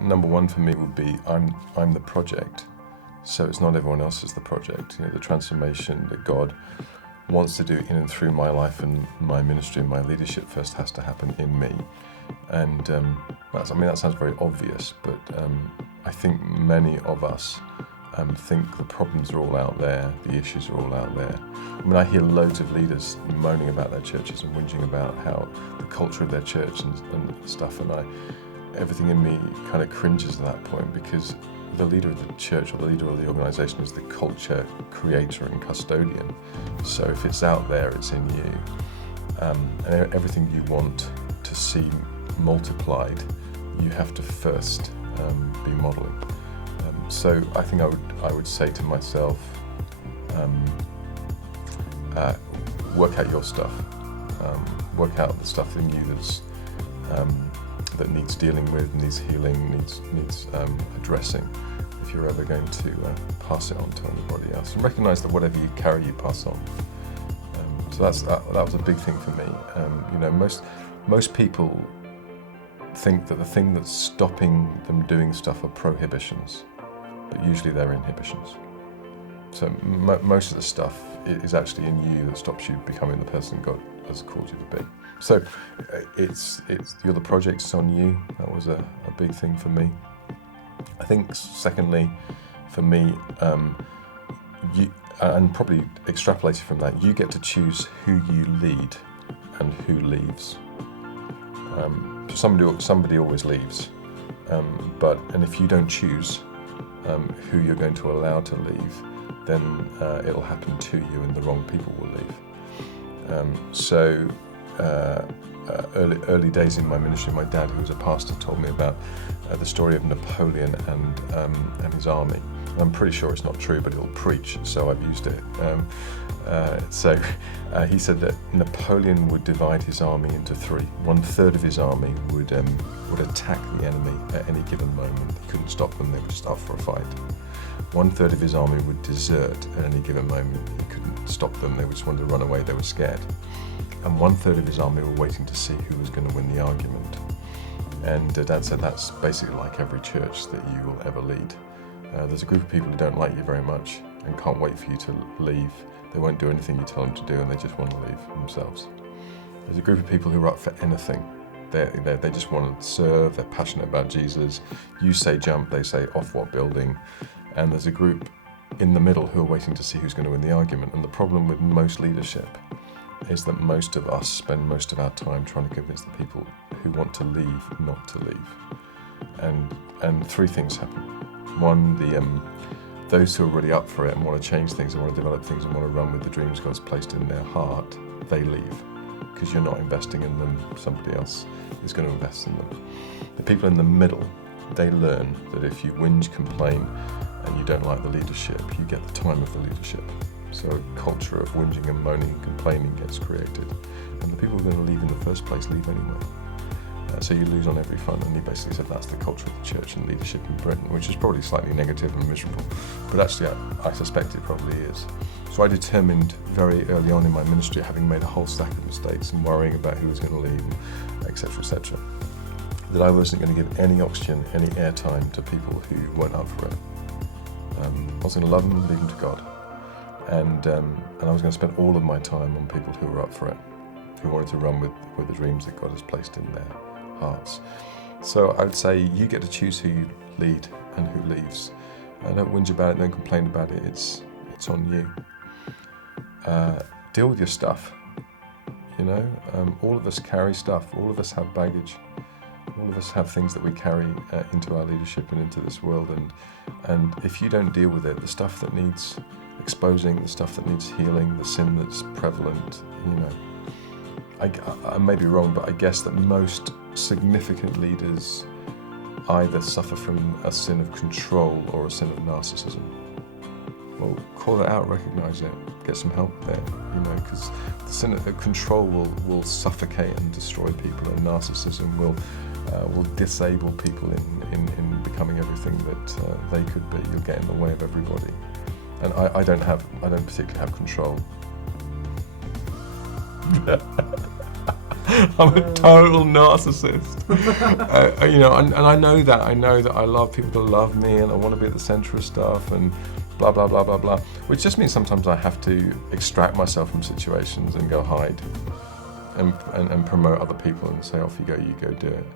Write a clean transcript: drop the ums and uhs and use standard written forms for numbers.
number one for me would be I'm the project, so it's not everyone else is the project. The transformation that God wants to do in and through my life and my ministry and my leadership first has to happen in me. And that sounds very obvious, but I think many of us think the problems are all out there, the issues are all out there. I hear loads of leaders moaning about their churches and whinging about how the culture of their church and stuff, and everything in me kind of cringes at that point, because the leader of the church or the leader of the organisation is the culture creator and custodian. So if it's out there, it's in you. And everything you want to see multiplied, you have to first be modelling. So I think I would say to myself, work out your stuff. Work out the stuff in you that needs dealing with, needs healing, needs addressing, if you're ever going to pass it on to anybody else. And recognise that whatever you carry, you pass on. So that was a big thing for me. Most people think that the thing that's stopping them doing stuff are prohibitions, but usually they're inhibitions. So most of the stuff is actually in you that stops you becoming the person God has called you to be. So you're the project, it's on you. That was a big thing for me. I think secondly, for me, you, and probably extrapolated from that, you get to choose who you lead and who leaves. Somebody always leaves, and if you don't choose who you're going to allow to leave, then it'll happen to you, and the wrong people will leave. Early days in my ministry, my dad, who was a pastor, told me about the story of Napoleon and his army. I'm pretty sure it's not true, but he'll preach, so I've used it. He said that Napoleon would divide his army into three. 1/3 of his army would attack the enemy at any given moment. They couldn't stop them, they would start for a fight. 1/3 of his army would desert at any given moment. He couldn't stop them, they just wanted to run away, they were scared. And 1/3 of his army were waiting to see who was going to win the argument. And Dad said that's basically like every church that you will ever lead. There's a group of people who don't like you very much and can't wait for you to leave. They won't do anything you tell them to do, and they just want to leave themselves. There's a group of people who are up for anything. They just want to serve, they're passionate about Jesus. You say jump, they say off what building. And there's a group in the middle who are waiting to see who's going to win the argument. And the problem with most leadership is that most of us spend most of our time trying to convince the people who want to leave not to leave. And three things happen. One, those who are really up for it and want to change things and want to develop things and want to run with the dreams God's placed in their heart, they leave because you're not investing in them, somebody else is going to invest in them. The people in the middle, they learn that if you whinge, complain, and you don't like the leadership, you get the time of the leadership. So a culture of whinging and moaning and complaining gets created. And the people who are going to leave in the first place leave anyway. So you lose on every front, and he basically said that's the culture of the church and leadership in Britain, which is probably slightly negative and miserable, but actually I suspect it probably is. So I determined very early on in my ministry, having made a whole stack of mistakes and worrying about who was going to leave, etc., that I wasn't going to give any oxygen, any airtime to people who weren't up for it. I was going to love them and leave them to God, and I was going to spend all of my time on people who were up for it, who wanted to run with the dreams that God has placed in their hearts. So I would say you get to choose who you lead and who leaves. Don't whinge about it, don't complain about it, it's on you. Deal with your stuff, all of us carry stuff, all of us have baggage, all of us have things that we carry into our leadership and into this world, and if you don't deal with it, the stuff that needs exposing, the stuff that needs healing, the sin that's prevalent, I may be wrong, but I guess that most significant leaders either suffer from a sin of control or a sin of narcissism. Well, call it out, recognise it, get some help there, because the sin of control will suffocate and destroy people, and narcissism will disable people in becoming everything that they could be. You'll get in the way of everybody, and I don't particularly have control. I'm a total narcissist. You know, and I know that. I know that I love people to love me, and I want to be at the centre of stuff, and blah blah blah blah blah. Which just means sometimes I have to extract myself from situations and go hide, and promote other people and say, off you go do it.